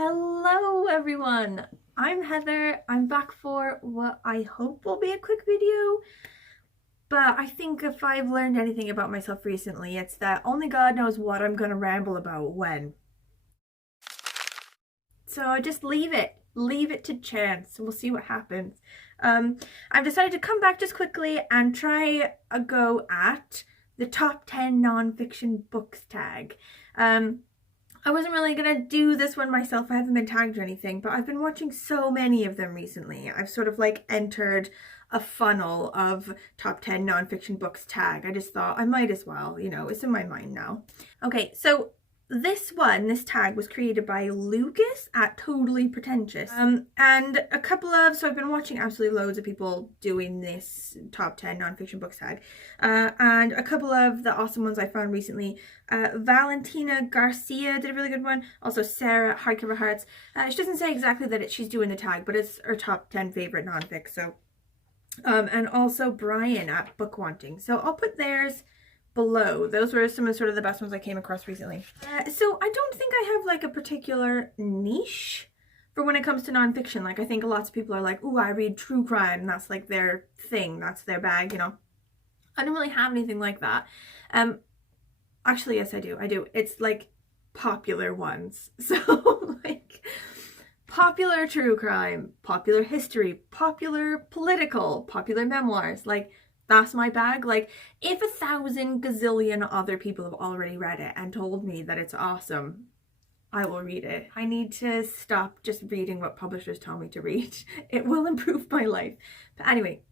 Hello everyone, I'm Heather. I'm back for what I hope will be a quick video, but I think if I've learned anything about myself recently, it's that only God knows what I'm gonna ramble about when. So I just leave it to chance. We'll see what happens. I've decided to come back just quickly and try a go at the top 10 nonfiction books tag. I wasn't really gonna do this one myself. I haven't been tagged or anything, but I've been watching so many of them recently. I've sort of like entered a funnel of top 10 nonfiction books tag. I just thought I might as well, it's in my mind now. Okay, so this tag was created by Lucas at Totally Pretentious. And a couple of, so I've been watching absolutely loads of people doing this top 10 nonfiction books tag. And a couple of the awesome ones I found recently. Valentina Garcia did a really good one. Also Sarah, Hardcover Hearts. She doesn't say exactly that she's doing the tag, but it's her top 10 favorite nonfic. So, and also Brian at Book Wanting. So I'll put theirs below. Those were some of sort of the best ones I came across recently. So I don't think I have like a particular niche for when it comes to nonfiction. Like I think lots of people are like, oh, I read true crime, and that's like their thing, that's their bag, I don't really have anything like that. Actually, yes, I do. It's like popular ones. So like popular true crime, popular history, popular political, popular memoirs, like that's my bag. Like, if 1,000 gazillion other people have already read it and told me that it's awesome, I will read it. I need to stop just reading what publishers tell me to read. It will improve my life. But anyway,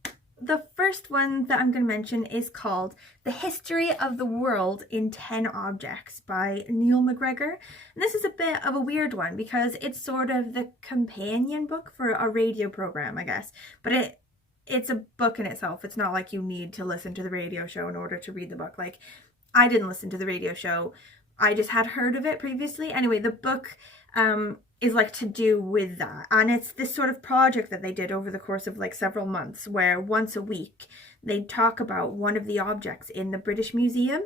the first one that I'm going to mention is called The History of the World in 10 Objects by Neil McGregor. And this is a bit of a weird one because it's sort of the companion book for a radio program, I guess. But it's a book in itself. It's not like you need to listen to the radio show in order to read the book. Like, I didn't listen to the radio show. I just had heard of it previously. Anyway, the book is like to do with that. And it's this sort of project that they did over the course of like several months where once a week they talk about one of the objects in the British Museum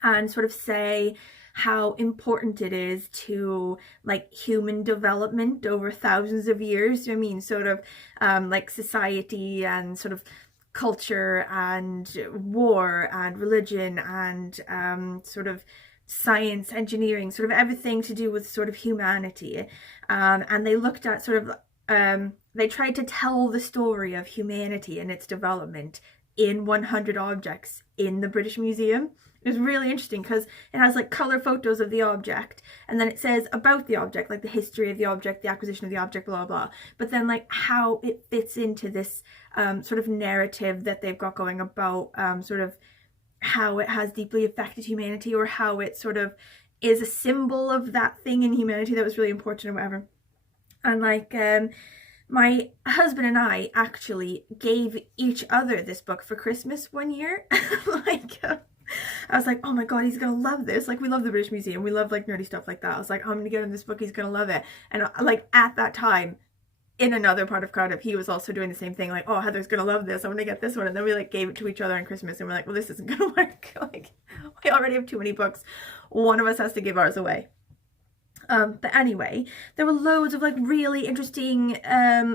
and sort of say how important it is to like human development over thousands of years. I mean, sort of like society and sort of culture and war and religion and sort of science, engineering, sort of everything to do with sort of humanity. And they looked at sort of, they tried to tell the story of humanity and its development in 100 objects in the British Museum. It was really interesting because it has like color photos of the object, and then it says about the object, like the history of the object, the acquisition of the object, blah blah, but then like how it fits into this sort of narrative that they've got going about sort of how it has deeply affected humanity, or how it sort of is a symbol of that thing in humanity that was really important or whatever. And like my husband and I actually gave each other this book for Christmas one year. Like I was like, oh my god, he's gonna love this. Like, we love the British Museum, we love like nerdy stuff like that. I was like, I'm gonna get him this book, he's gonna love it. And like at that time, in another part of Cardiff, he was also doing the same thing, like, oh, Heather's gonna love this, I'm gonna get this one. And then we like gave it to each other on Christmas, and we're like, well, this isn't gonna work. Like, we already have too many books, one of us has to give ours away. But anyway, there were loads of like really interesting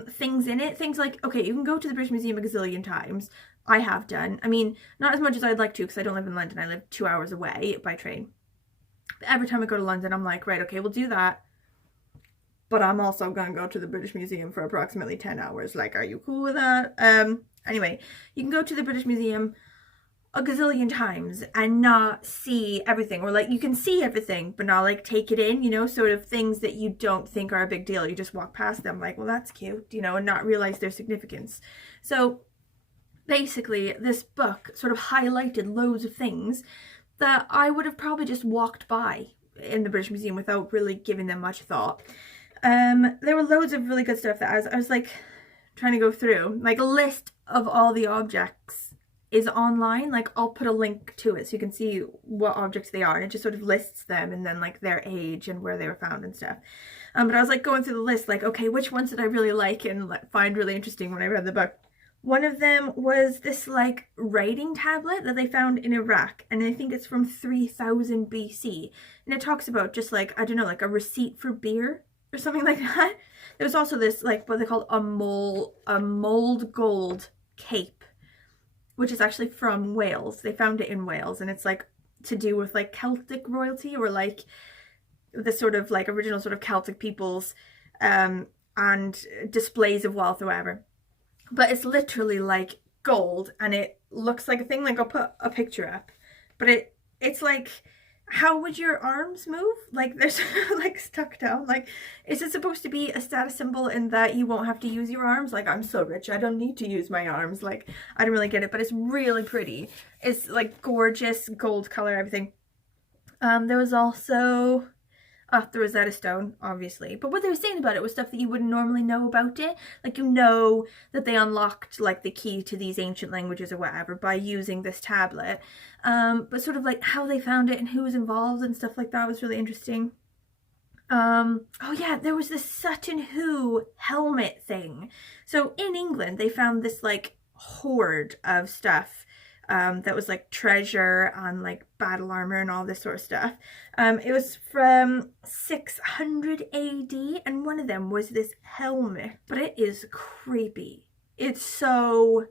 things in it. Things like, okay, you can go to the British Museum a gazillion times. I have done. I mean, not as much as I'd like to because I don't live in London. I live 2 hours away by train. But every time I go to London, I'm like, right, okay, we'll do that. But I'm also going to go to the British Museum for approximately 10 hours. Like, are you cool with that? Anyway, you can go to the British Museum a gazillion times and not see everything, or like you can see everything but not like take it in, sort of things that you don't think are a big deal. You just walk past them like, well, that's cute, and not realize their significance. So basically this book sort of highlighted loads of things that I would have probably just walked by in the British Museum without really giving them much thought. There were loads of really good stuff that I was like trying to go through. Like, a list of all the objects is online. Like, I'll put a link to it so you can see what objects they are, and it just sort of lists them and then like their age and where they were found and stuff. But I was like going through the list like, okay, which ones did I really like and find really interesting when I read the book? One of them was this like writing tablet that they found in Iraq, and I think it's from 3000 BC, and it talks about just like, I don't know, like a receipt for beer or something like that. There was also this, like, what they called a mold gold cape, which is actually from Wales. They found it in Wales, and it's like to do with like Celtic royalty, or like the sort of like original sort of Celtic peoples, and displays of wealth or whatever. But it's literally like gold, and it looks like a thing. Like, I'll put a picture up, but it's like, how would your arms move? Like, they're sort of like stuck down. Like, is it supposed to be a status symbol in that you won't have to use your arms? Like, I'm so rich, I don't need to use my arms. Like, I don't really get it, but it's really pretty. It's like gorgeous gold color, everything. There was also the Rosetta Stone, obviously. But what they were saying about it was stuff that you wouldn't normally know about it. Like, you know that they unlocked like the key to these ancient languages or whatever by using this tablet. But sort of like how they found it and who was involved and stuff like that was really interesting. Oh yeah, there was this Sutton Hoo helmet thing. So in England, they found this like hoard of stuff that was like treasure and like battle armor and all this sort of stuff. It was from 600 AD, and one of them was this helmet, but it is creepy. It's so,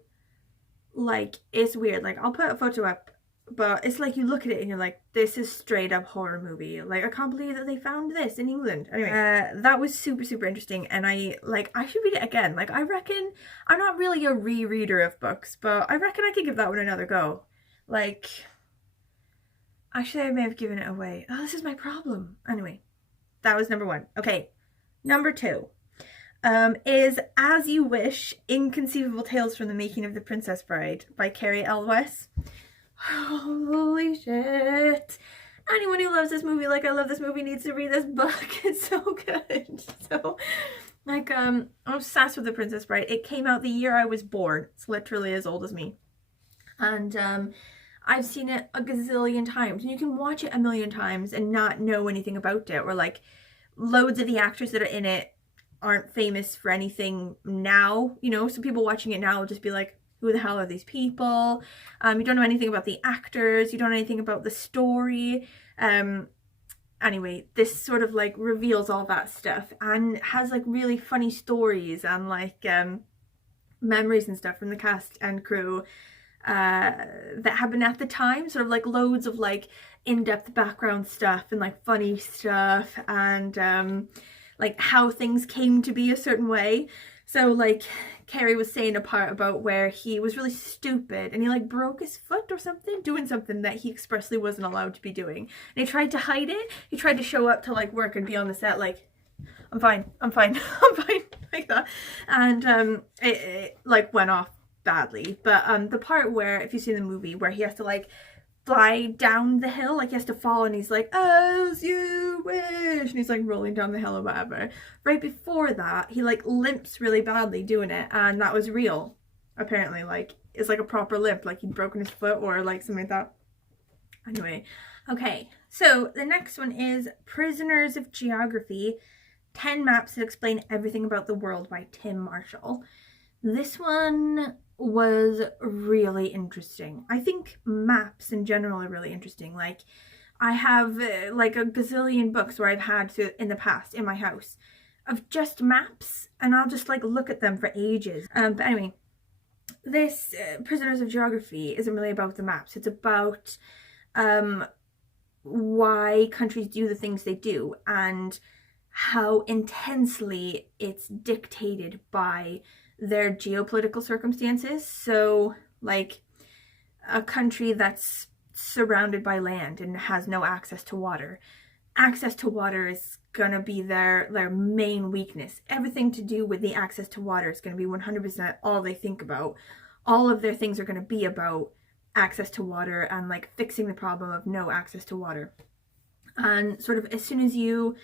like, it's weird. Like, I'll put a photo up, but it's like you look at it and you're like, this is straight up horror movie. Like, I can't believe that they found this in England. Anyway, that was super, super interesting, and I should read it again. Like, I reckon, I'm not really a rereader of books, but I reckon I could give that one another go. Like, actually, I may have given it away. Oh, this is my problem. Anyway, that was number 1. Okay, number 2 is As You Wish, Inconceivable Tales from the Making of the Princess Bride by Carrie L. West. Holy shit. Anyone who loves this movie like I love this movie needs to read this book. It's so good. So, like, I'm obsessed with The Princess Bride. It came out the year I was born. It's literally as old as me. And I've seen it a gazillion times. And you can watch it a million times and not know anything about it. Or, like, loads of the actors that are in it aren't famous for anything now. You know, so people watching it now will just be like, who the hell are these people? You don't know anything about the actors. You don't know anything about the story. Anyway, this sort of like reveals all that stuff and has like really funny stories and like memories and stuff from the cast and crew that happened at the time. Sort of like loads of like in-depth background stuff and like funny stuff and like how things came to be a certain way. So like Carrie was saying a part about where he was really stupid and he like broke his foot or something, doing something that he expressly wasn't allowed to be doing. And he tried to hide it. He tried to show up to like work and be on the set like, I'm fine, I'm fine, I'm fine, like that. And it like went off badly. But the part where, if you see the movie, where he has to like fly down the hill, like he has to fall and he's like, as you wish, and he's like rolling down the hill or whatever. Right before that, he like limps really badly doing it, and that was real, apparently. Like, it's like a proper limp, like he'd broken his foot or like something like that. Anyway, okay, so the next one is Prisoners of Geography, 10 Maps That Explain Everything About the World by Tim Marshall. This one was really interesting. I think maps in general are really interesting. Like, I have like a gazillion books where I've had in the past in my house of just maps, and I'll just like look at them for ages. But anyway, this Prisoners of Geography isn't really about the maps. It's about why countries do the things they do and how intensely it's dictated by their geopolitical circumstances. So like a country that's surrounded by land and has no access to water. Access to water is gonna be their main weakness. Everything to do with the access to water is gonna be 100% all they think about. All of their things are gonna be about access to water and like fixing the problem of no access to water. And sort of as soon as you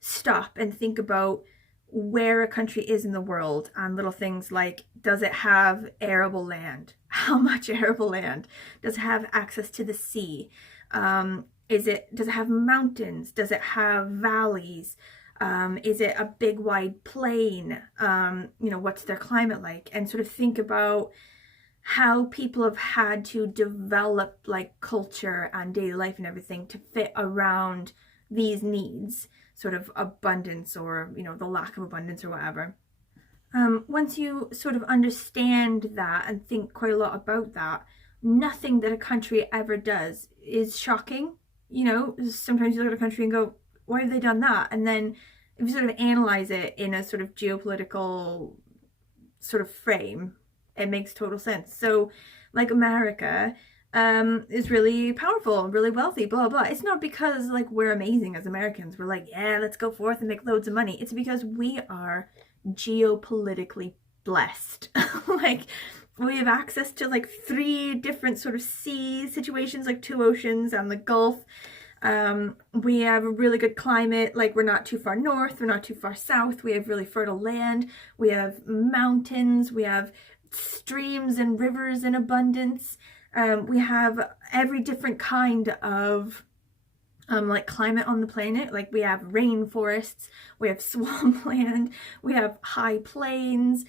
stop and think about where a country is in the world and little things like, does it have arable land? How much arable land? Does it have access to the sea? Does it have mountains? Does it have valleys? Is it a big wide plain? What's their climate like? And sort of think about how people have had to develop like culture and daily life and everything to fit around these needs. sort of abundance, or, you know, the lack of abundance or whatever. Once you sort of understand that and think quite a lot about that, nothing that a country ever does is shocking. You know, sometimes you look at a country and go, why have they done that? And then if you sort of analyze it in a sort of geopolitical sort of frame, it makes total sense. So like America is really powerful, really wealthy, blah, blah. It's not because like we're amazing as Americans. We're like, yeah, let's go forth and make loads of money. It's because we are geopolitically blessed. Like we have access to like 3 different sort of sea situations, like 2 oceans and the Gulf. We have a really good climate, like we're not too far north, we're not too far south, we have really fertile land, we have mountains, we have streams and rivers in abundance, we have every different kind of like climate on the planet. Like we have rainforests, we have swampland, we have high plains,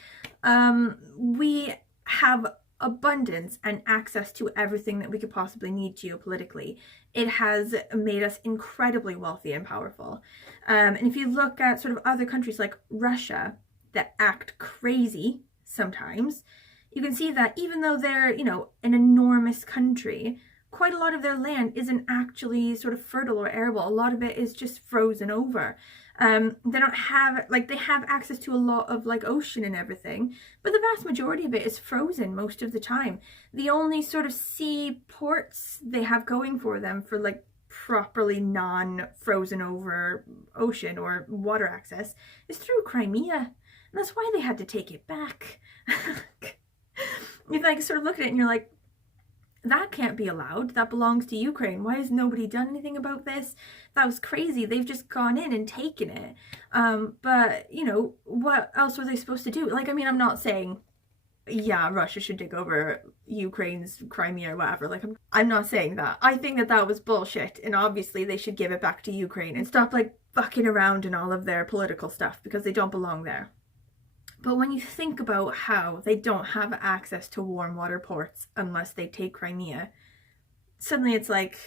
we have abundance and access to everything that we could possibly need geopolitically. It has made us incredibly wealthy and powerful. And if you look at sort of other countries like Russia that act crazy sometimes, you can see that even though they're, you know, an enormous country, quite a lot of their land isn't actually sort of fertile or arable. A lot of it is just frozen over. They don't have, like, they have access to a lot of like ocean and everything, but the vast majority of it is frozen most of the time. The only sort of sea ports they have going for them for like properly non-frozen over ocean or water access is through Crimea. And that's why they had to take it back. You like sort of look at it and you're like, that can't be allowed. That belongs to Ukraine. Why has nobody done anything about this? That was crazy. They've just gone in and taken it. But, you know, what else were they supposed to do? Like, I mean, I'm not saying, yeah, Russia should take over Ukraine's Crimea or whatever. Like, I'm not saying that. I think that that was bullshit. And obviously they should give it back to Ukraine and stop, like, fucking around in all of their political stuff because they don't belong there. But when you think about how they don't have access to warm water ports unless they take Crimea, suddenly it's like,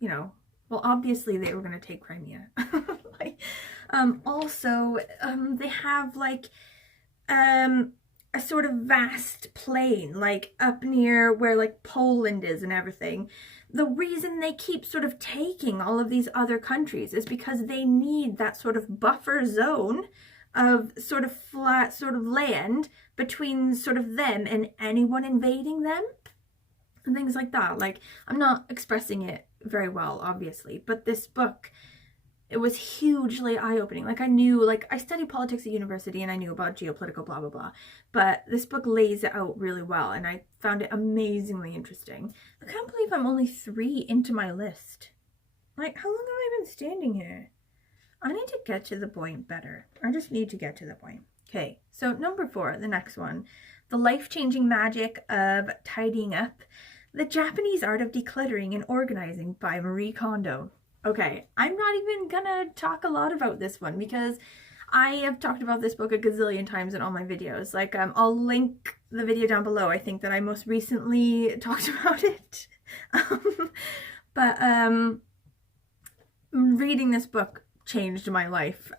you know, well, obviously they were going to take Crimea. Like, also, they have like a sort of vast plain, like up near where like Poland is and everything. The reason they keep sort of taking all of these other countries is because they need that sort of buffer zone of sort of flat sort of land between sort of them and anyone invading them and things like that. Like, I'm not expressing it very well, obviously, but this book, it was hugely eye-opening. Like, I knew, like, I studied politics at university and I knew about geopolitical blah blah blah, but this book lays it out really well and I found it amazingly interesting. I can't believe I'm only 3 into my list. Like, how long have I been standing here? I need to get to the point better. I just need to get to the point. Okay, so number 4, the next one. The Life-Changing Magic of Tidying Up. The Japanese Art of Decluttering and Organizing by Marie Kondo. Okay, I'm not even gonna talk a lot about this one because I have talked about this book a gazillion times in all my videos. Like, I'll link the video down below. I think that I most recently talked about it. But reading this book changed my life.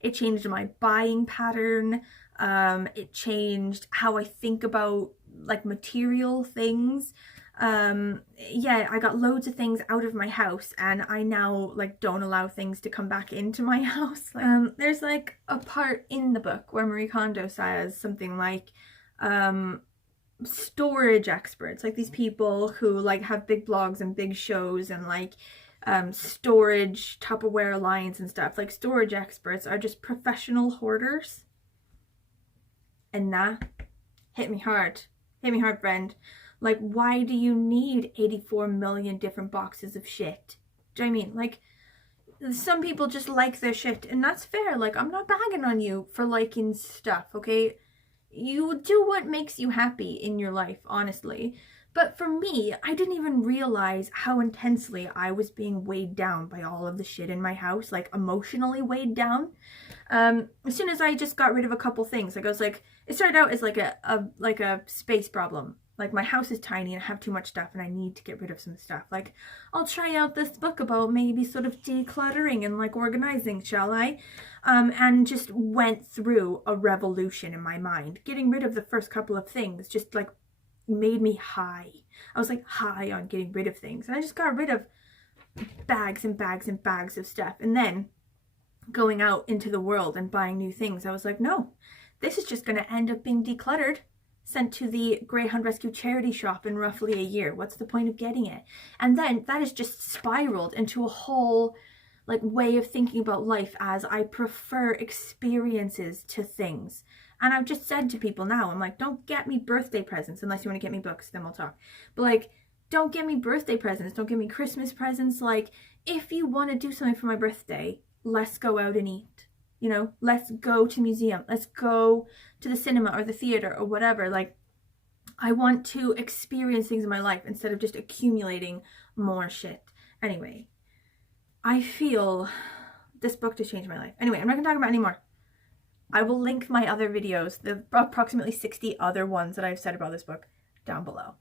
It changed my buying pattern. It changed how I think about like material things. Yeah, I got loads of things out of my house and I now like don't allow things to come back into my house. Like, there's like a part in the book where Marie Kondo says something like storage experts, like these people who like have big blogs and big shows and like storage Tupperware lines and stuff, like storage experts are just professional hoarders. And that hit me hard, friend. Like, why do you need 84 million different boxes of shit? Do you know what I mean? Like, some people just like their shit and that's fair. Like, I'm not bagging on you for liking stuff, okay? You do what makes you happy in your life, honestly. But for me, I didn't even realize how intensely I was being weighed down by all of the shit in my house, like emotionally weighed down. As soon as I just got rid of a couple things, like I was like, it started out as like a space problem. Like, my house is tiny and I have too much stuff and I need to get rid of some stuff. Like, I'll try out this book about maybe sort of decluttering and like organizing, shall I? And just went through a revolution in my mind. Getting rid of the first couple of things just like made me high. I was like high on getting rid of things. And I just got rid of bags and bags and bags of stuff. And then going out into the world and buying new things, I was like, no, this is just going to end up being decluttered, sent to the Greyhound Rescue charity shop in roughly a year. What's the point of getting it? And then that has just spiraled into a whole like way of thinking about life, as I prefer experiences to things. And I've just said to people now, I'm like, don't get me birthday presents unless you want to get me books, then we'll talk. But like, don't get me birthday presents, don't get me Christmas presents. Like, if you want to do something for my birthday, let's go out and eat. You know, let's go to museum, let's go to the cinema or the theater or whatever. Like, I want to experience things in my life instead of just accumulating more shit. Anyway, I feel this book just changed my life. Anyway, I'm not gonna talk about it anymore. I will link my other videos, the approximately 60 other ones that I've said about this book, down below.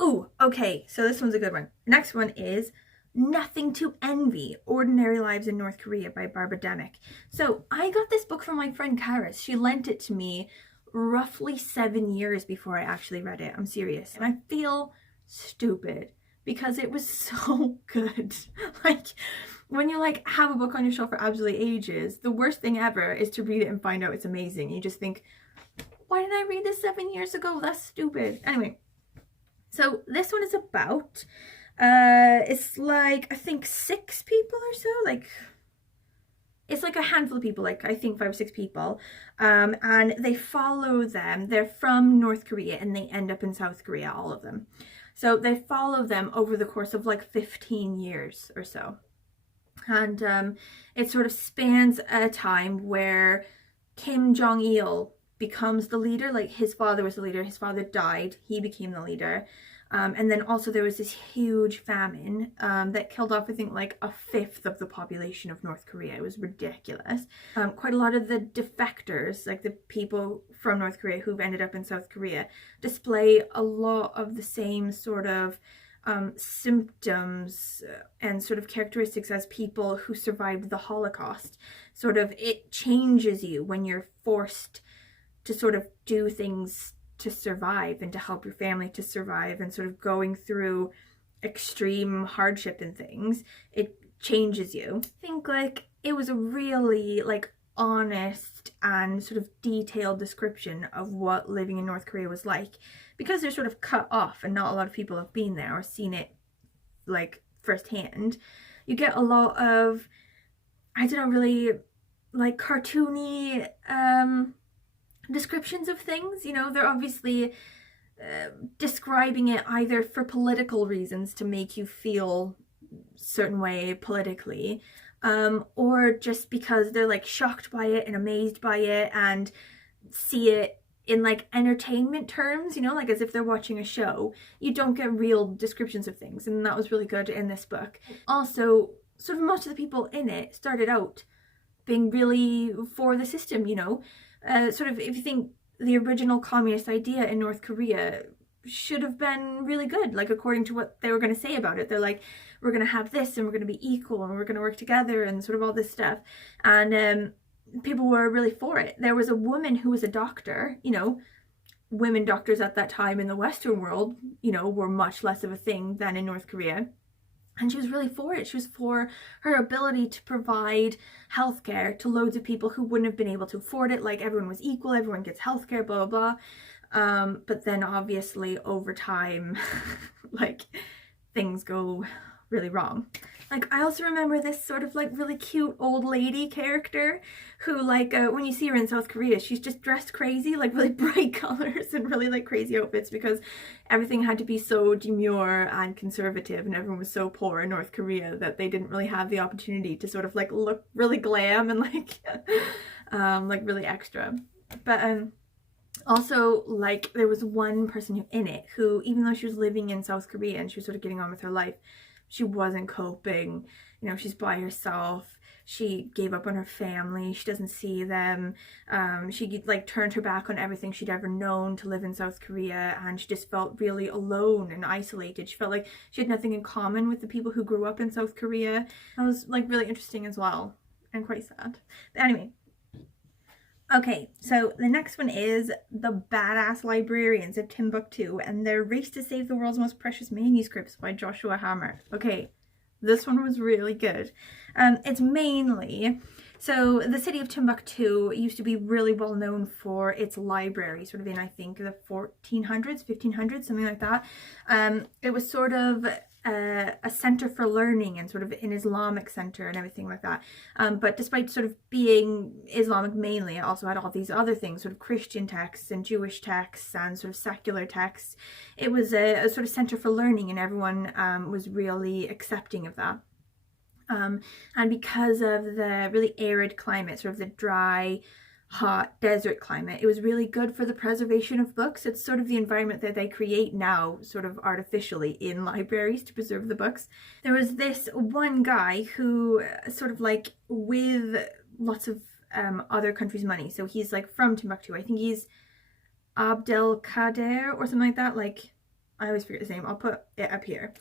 Ooh, okay, so this one's a good one. Next one is Nothing to Envy, Ordinary Lives in North Korea by Barbara Demick. So I got this book from my friend Karis. She lent it to me roughly 7 years before I actually read it. I'm serious. And I feel stupid because it was so good. Like, when you like have a book on your shelf for absolutely ages, the worst thing ever is to read it and find out it's amazing. You just think, why didn't I read this 7 years ago? That's stupid. Anyway, so this one is about it's like, I think 6 people or so, like, it's like a handful of people, like I think 5 or 6 people, and they follow them. They're from North Korea and they end up in South Korea, all of them. So they follow them over the course of like 15 years or so. And it sort of spans a time where Kim Jong-il becomes the leader. Like, his father was the leader, his father died, he became the leader. And then also there was this huge famine that killed off, I think, like 1/5 of the population of North Korea. It was ridiculous. Quite a lot of the defectors, like the people from North Korea who've ended up in South Korea, display a lot of the same sort of symptoms and sort of characteristics as people who survived the Holocaust. Sort of, it changes you when you're forced to sort of do things to survive and to help your family to survive, and sort of going through extreme hardship and things. It changes you. I think like it was a really like honest and sort of detailed description of what living in North Korea was like, because they're sort of cut off and not a lot of people have been there or seen it like firsthand. You get a lot of, I don't know, really like cartoony descriptions of things. You know, they're obviously describing it either for political reasons to make you feel a certain way politically, or just because they're like shocked by it and amazed by it and see it in like entertainment terms, you know, like as if they're watching a show. You don't get real descriptions of things, and that was really good in this book. Also, sort of most of the people in it started out being really for the system, you know. Sort of, if you think the original communist idea in North Korea should have been really good, like according to what they were going to say about it. They're like, we're going to have this and we're going to be equal and we're going to work together and sort of all this stuff. And people were really for it. There was a woman who was a doctor, you know. Women doctors at that time in the Western world, you know, were much less of a thing than in North Korea. And she was really for it. She was for her ability to provide healthcare to loads of people who wouldn't have been able to afford it. Like, everyone was equal, everyone gets healthcare, blah, blah, blah. But then obviously over time, like, things go really wrong. Like, I also remember this sort of like really cute old lady character who, like, when you see her in South Korea, she's just dressed crazy, like really bright colors and really like crazy outfits, because everything had to be so demure and conservative and everyone was so poor in North Korea that they didn't really have the opportunity to sort of like look really glam and like really extra. But also, like, there was one person in it who, even though she was living in South Korea and she was sort of getting on with her life, she wasn't coping. You know, she's by herself. she gave up on her family. She doesn't see them. She like turned her back on everything she'd ever known to live in South Korea, and she just felt really alone and isolated. She felt like she had nothing in common with the people who grew up in South Korea. That was like really interesting as well, and quite sad. But anyway. Okay, so the next one is The Badass Librarians of Timbuktu and Their Race to Save the World's Most Precious Manuscripts by Joshua Hammer. Okay, this one was really good. It's mainly, so the city of Timbuktu used to be really well known for its library, sort of in, I think, the 1400s, 1500s, something like that. It was sort of a center for learning and sort of an Islamic center and everything like that. But despite sort of being Islamic mainly, it also had all these other things, sort of Christian texts and Jewish texts and sort of secular texts. It was a sort of center for learning, and everyone was really accepting of that. And because of the really arid climate, sort of the dry, hot desert climate, it was really good for the preservation of books. It's sort of the environment that they create now, sort of artificially, in libraries to preserve the books. There was this one guy who sort of like, with lots of other countries' money, so he's like from Timbuktu. I think he's Abdel Kader or something like that. Like, I always forget his name. I'll put it up here.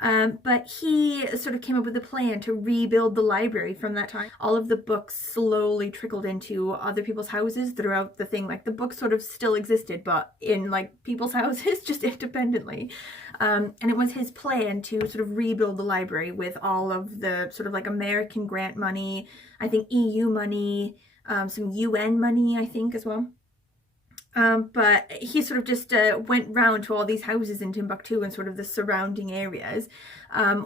But he sort of came up with a plan to rebuild the library from that time. All of the books slowly trickled into other people's houses throughout the thing. Like, the books sort of still existed, but in like people's houses, just independently. And it was his plan to sort of rebuild the library with all of the sort of like American grant money, I think EU money, some UN money, I think, as well. But he sort of just went round to all these houses in Timbuktu and sort of the surrounding areas,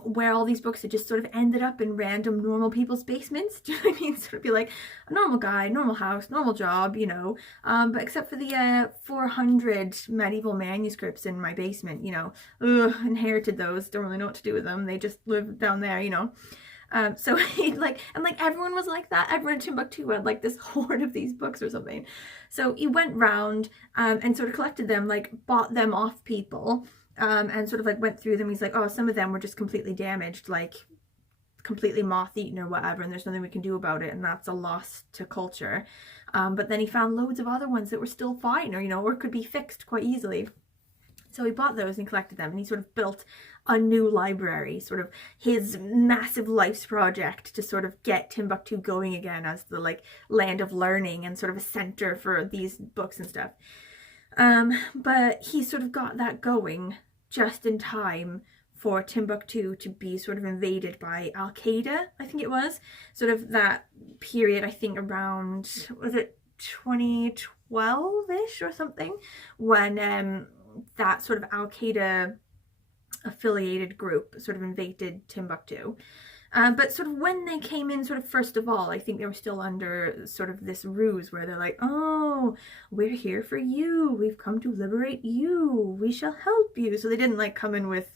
where all these books had just sort of ended up in random normal people's basements. Do you know what I mean? Sort of be like a normal guy, normal house, normal job, you know. But except for the 400 medieval manuscripts in my basement, you know. Inherited those, don't really know what to do with them. They just live down there, you know. So he like, and like everyone was like that. Everyone in Timbuktu had like this hoard of these books or something. So he went round and sort of collected them, like bought them off people, and sort of like went through them. He's like, oh, some of them were just completely damaged, like completely moth-eaten or whatever, and there's nothing we can do about it, and that's a loss to culture. But then he found loads of other ones that were still fine, or, you know, or could be fixed quite easily. So he bought those and collected them, and he sort of built a new library, sort of his massive life's project to sort of get Timbuktu going again as the like land of learning and sort of a center for these books and stuff. But he sort of got that going just in time for Timbuktu to be sort of invaded by Al-Qaeda, I think it was. Sort of that period, I think around, was it 2012-ish or something, when that sort of Al-Qaeda affiliated group sort of invaded Timbuktu. But sort of when they came in, sort of first of all, I think they were still under sort of this ruse where they're like, oh, we're here for you. We've come to liberate you. We shall help you. So they didn't like come in with,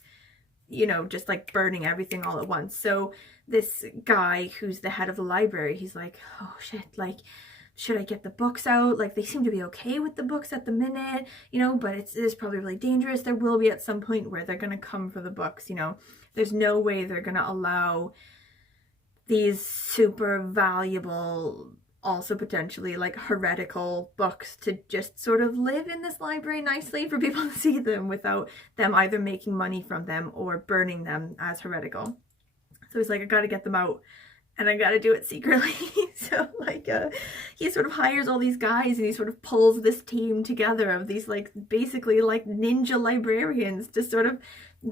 you know, just like burning everything all at once. So this guy who's the head of the library, he's like, oh shit, like, should I get the books out? Like, they seem to be okay with the books at the minute, you know, but it's probably really dangerous. There will be at some point where they're going to come for the books, you know. There's no way they're going to allow these super valuable, also potentially like heretical books to just sort of live in this library nicely for people to see them without them either making money from them or burning them as heretical. So he's like, I got to get them out. And I gotta do it secretly. So like he sort of hires all these guys and he sort of pulls this team together of these like basically like ninja librarians to sort of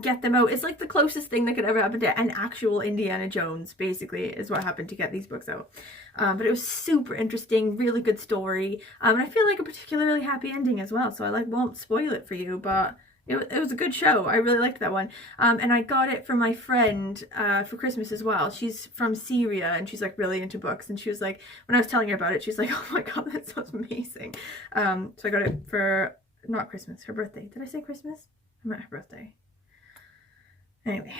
get them out. It's like the closest thing that could ever happen to an actual Indiana Jones, basically, is what happened to get these books out. But it was super interesting, really good story. And I feel like a particularly happy ending as well. So I like won't spoil it for you, but it was a good show. I really liked that one. And I got it for my friend for Christmas as well. She's from Syria and she's like really into books. And she was like, when I was telling her about it, she's like, oh my God, that sounds amazing. So I got it for, not Christmas, her birthday. Did I say Christmas? I meant her birthday. Anyway.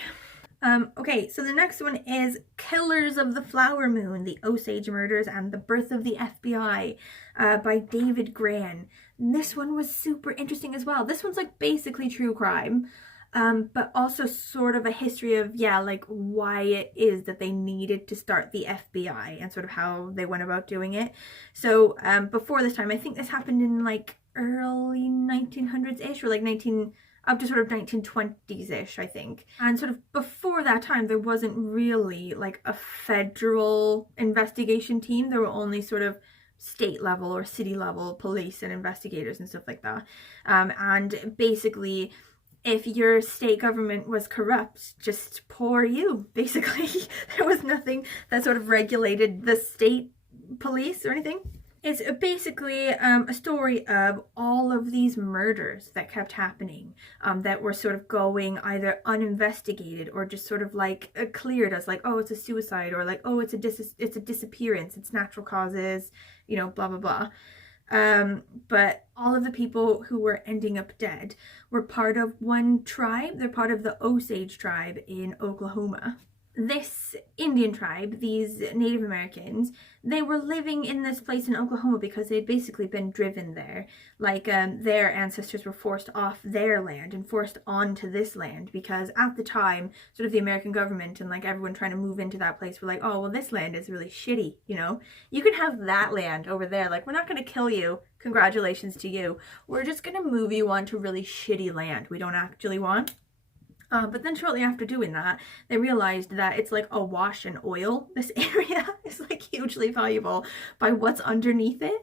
Okay, so the next one is Killers of the Flower Moon, The Osage Murders and the Birth of the FBI by David Gran. And this one was super interesting as well. This one's like basically true crime. but also sort of a history of, yeah, like why it is that they needed to start the FBI and sort of how they went about doing it. So before this time, I think this happened in like early 1900s-ish, or like up to sort of 1920s-ish, I think. And sort of before that time, there wasn't really like a federal investigation team. There were only sort of state level or city level police and investigators and stuff like that. And basically, if your state government was corrupt, just poor you, basically. There was nothing that sort of regulated the state police or anything. It's basically a story of all of these murders that kept happening, that were sort of going either uninvestigated or just sort of like cleared as like, oh, it's a suicide, or like, oh, it's a disappearance, it's natural causes, you know, blah blah blah. But all of the people who were ending up dead were part of one tribe. They're part of the Osage tribe in Oklahoma. This Indian tribe, these Native Americans, they were living in this place in Oklahoma because they'd basically been driven there. Like their ancestors were forced off their land and forced onto this land, because at the time, sort of the American government and like everyone trying to move into that place were like, oh, well, this land is really shitty, you know? You can have that land over there. Like, we're not going to kill you. Congratulations to you. We're just going to move you onto really shitty land we don't actually want. But then shortly after doing that, they realized that it's like awash in oil. This area is like hugely valuable by what's underneath it.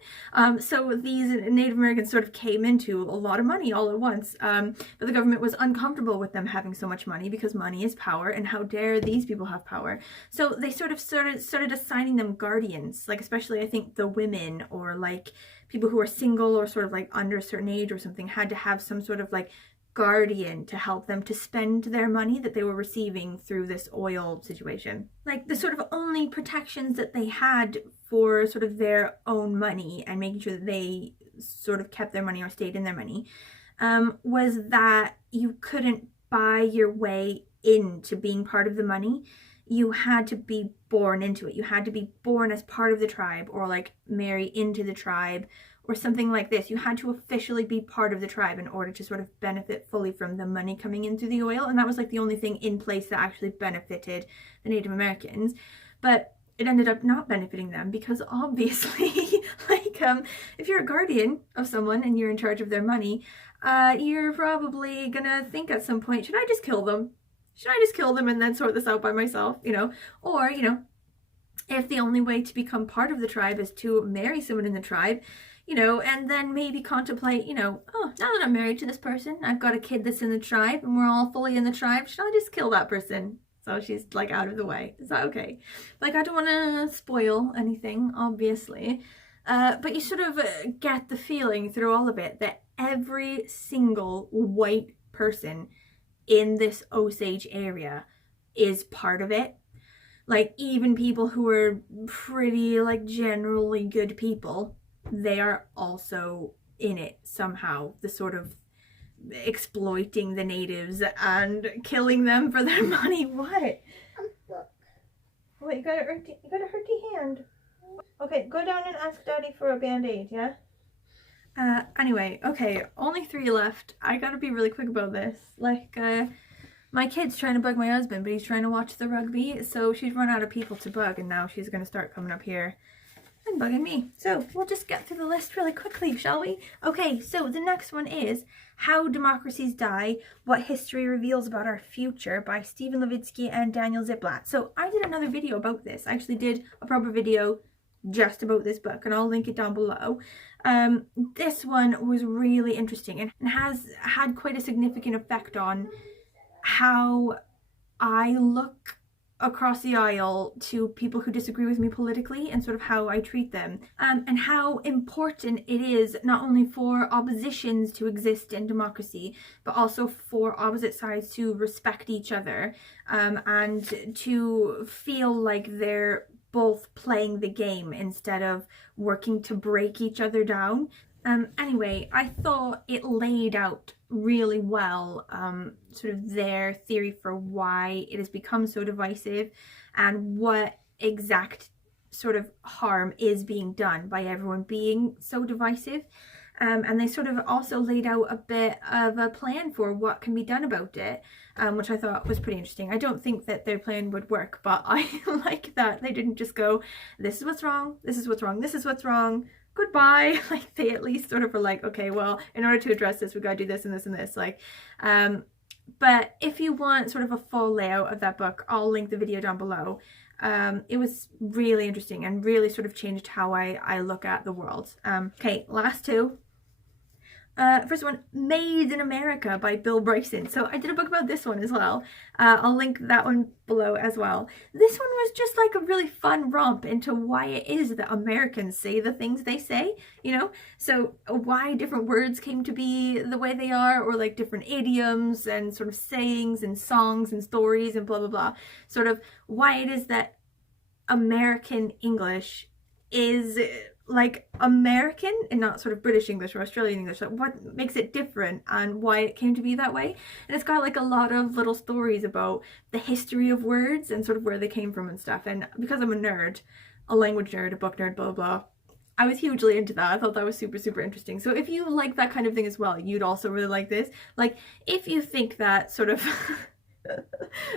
So these Native Americans sort of came into a lot of money all at once. But the government was uncomfortable with them having so much money, because money is power, and how dare these people have power. So they sort of started assigning them guardians, like especially I think the women, or like people who are single or sort of like under a certain age or something, had to have some sort of like guardian to help them to spend their money that they were receiving through this oil situation. Like the sort of only protections that they had for sort of their own money and making sure that they sort of kept their money or stayed in their money, was that you couldn't buy your way into being part of the money. You had to be born into it. You had to be born as part of the tribe, or like marry into the tribe, or something like this. You had to officially be part of the tribe in order to sort of benefit fully from the money coming in through the oil. And that was like the only thing in place that actually benefited the Native Americans. But it ended up not benefiting them, because obviously, like, if you're a guardian of someone and you're in charge of their money, you're probably gonna think at some point, should I just kill them? Should I just kill them and then sort this out by myself, you know? Or, you know, if the only way to become part of the tribe is to marry someone in the tribe, you know, and then maybe contemplate, you know, oh, now that I'm married to this person, I've got a kid that's in the tribe, and we're all fully in the tribe, should I just kill that person so she's like out of the way? Is that okay? Like, I don't want to spoil anything, obviously, but you sort of get the feeling through all of it that every single white person in this Osage area is part of it. Like, even people who are pretty, like, generally good people, they are also in it somehow. The sort of exploiting the natives and killing them for their money. What? Wait, you got a hurty hand. Okay, go down and ask Daddy for a band-aid, yeah? Anyway, okay, only 3 left. I gotta be really quick about this. Like, my kid's trying to bug my husband, but he's trying to watch the rugby, so she's run out of people to bug, and now she's gonna start coming up here and bugging me. So we'll just get through the list really quickly, shall we? Okay, so the next one is How Democracies Die, What History Reveals About Our Future by Stephen Levitsky and Daniel Ziblatt. So I did another video about this. I actually did a proper video just about this book, and I'll link it down below. This one was really interesting and has had quite a significant effect on how I look across the aisle to people who disagree with me politically, and sort of how I treat them, and how important it is not only for oppositions to exist in democracy, but also for opposite sides to respect each other, and to feel like they're both playing the game instead of working to break each other down. Anyway, I thought it laid out really well sort of their theory for why it has become so divisive, and what exact sort of harm is being done by everyone being so divisive. and they sort of also laid out a bit of a plan for what can be done about it, which I thought was pretty interesting. I don't think that their plan would work, but I like that they didn't just go, this is what's wrong, this is what's wrong, this is what's wrong, goodbye. Like, they at least sort of were like, okay, well, in order to address this, we gotta do this and this and this. Like, but if you want sort of a full layout of that book, I'll link the video down below. It was really interesting and really sort of changed how I look at the world. Okay, last two. First one, Made in America by Bill Bryson. So I did a book about this one as well. I'll link that one below as well. This one was just like a really fun romp into why it is that Americans say the things they say, you know? So why different words came to be the way they are, or like different idioms and sort of sayings and songs and stories and blah, blah, blah. Sort of why it is that American English is like American and not sort of British English or Australian English. Like, what makes it different and why it came to be that way. And it's got like a lot of little stories about the history of words and sort of where they came from and stuff. And because I'm a nerd, a language nerd, a book nerd, blah, blah, blah, I was hugely into that. I thought that was super, super interesting. So if you like that kind of thing as well, you'd also really like this. Like, if you think that sort of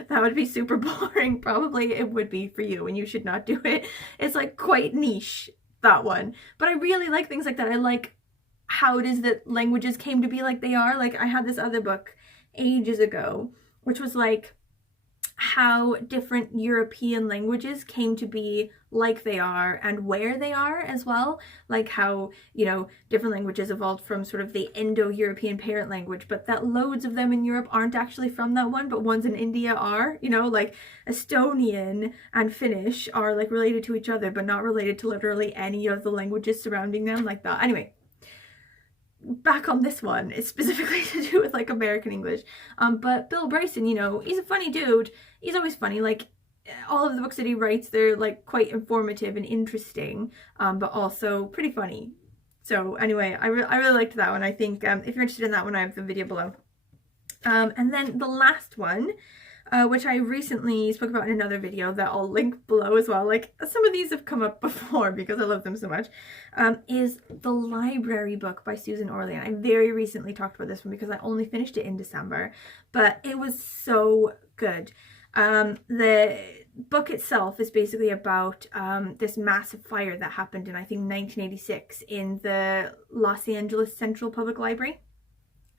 that would be super boring, probably it would be for you and you should not do it. It's like quite niche, that one. But I really like things like that. I like how it is that languages came to be like they are. Like, I had this other book ages ago, which was like how different European languages came to be like they are and where they are as well. Like how, you know, different languages evolved from sort of the Indo-European parent language, but that loads of them in Europe aren't actually from that one, but ones in India are, you know, like Estonian and Finnish are like related to each other, but not related to literally any of the languages surrounding them, like that. Anyway, back on this one, it's specifically to do with like American English. But Bill Bryson, you know, he's a funny dude. He's always funny. Like, all of the books that he writes, they're like quite informative and interesting, but also pretty funny. So anyway, I really liked that one. I think if you're interested in that one, I have the video below. And then the last one, which I recently spoke about in another video that I'll link below as well. Like, some of these have come up before because I love them so much, is The Library book by Susan Orlean. I very recently talked about this one because I only finished it in December, but it was so good. The book itself is basically about this massive fire that happened in, I think, 1986 in the Los Angeles Central Public Library.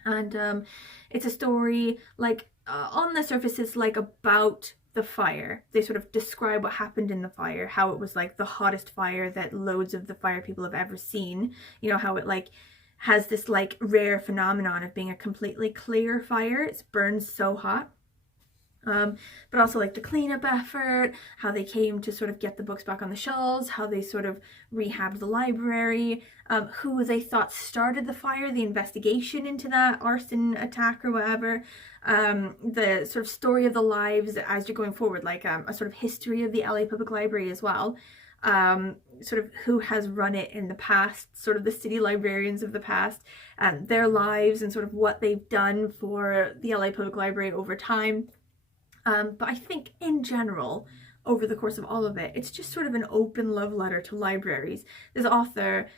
And it's a story, like, on the surface it's like about the fire. They sort of describe what happened in the fire, how it was like the hottest fire that loads of the fire people have ever seen. You know, how it like has this like rare phenomenon of being a completely clear fire. It burns so hot. But also like the cleanup effort, how they came to sort of get the books back on the shelves, how they sort of rehabbed the library, who they thought started the fire, the investigation into that arson attack or whatever, the sort of story of the lives as you're going forward, like a sort of history of the LA Public Library as well, sort of who has run it in the past, sort of the city librarians of the past, their lives and sort of what they've done for the LA Public Library over time. But I think in general, over the course of all of it, it's just sort of an open love letter to libraries. This author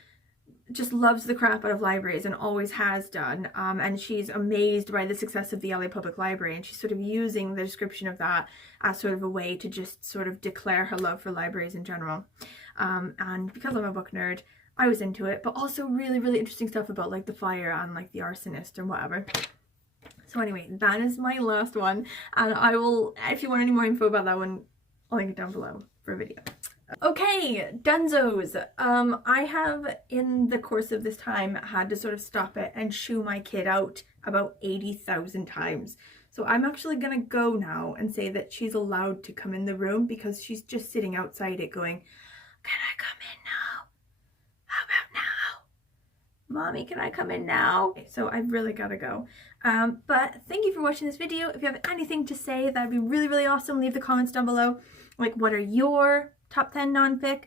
just loves the crap out of libraries and always has done, and she's amazed by the success of the LA Public Library, and she's sort of using the description of that as sort of a way to just sort of declare her love for libraries in general. And because I'm a book nerd, I was into it, but also really, really interesting stuff about like the fire and like the arsonist or whatever. So anyway, that is my last one, and I will, if you want any more info about that one, I'll link it down below for a video. Okay, Dunzos. I have, in the course of this time, had to sort of stop it and shoo my kid out about 80,000 times. So I'm actually gonna go now and say that she's allowed to come in the room because she's just sitting outside it going, can I come in now? How about now? Mommy, can I come in now? Okay, so I've really gotta go. But thank you for watching this video. If you have anything to say, that'd be really, really awesome. Leave the comments down below. Like, what are your top 10 nonfic?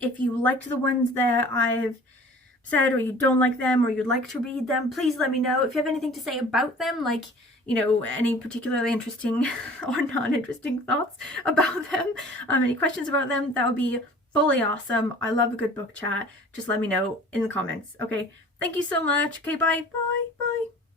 If you liked the ones that I've said, or you don't like them, or you'd like to read them, please let me know. If you have anything to say about them, like, you know, any particularly interesting or non-interesting thoughts about them, any questions about them, that would be fully awesome. I love a good book chat. Just let me know in the comments. Okay, thank you so much. Okay, bye, bye, bye.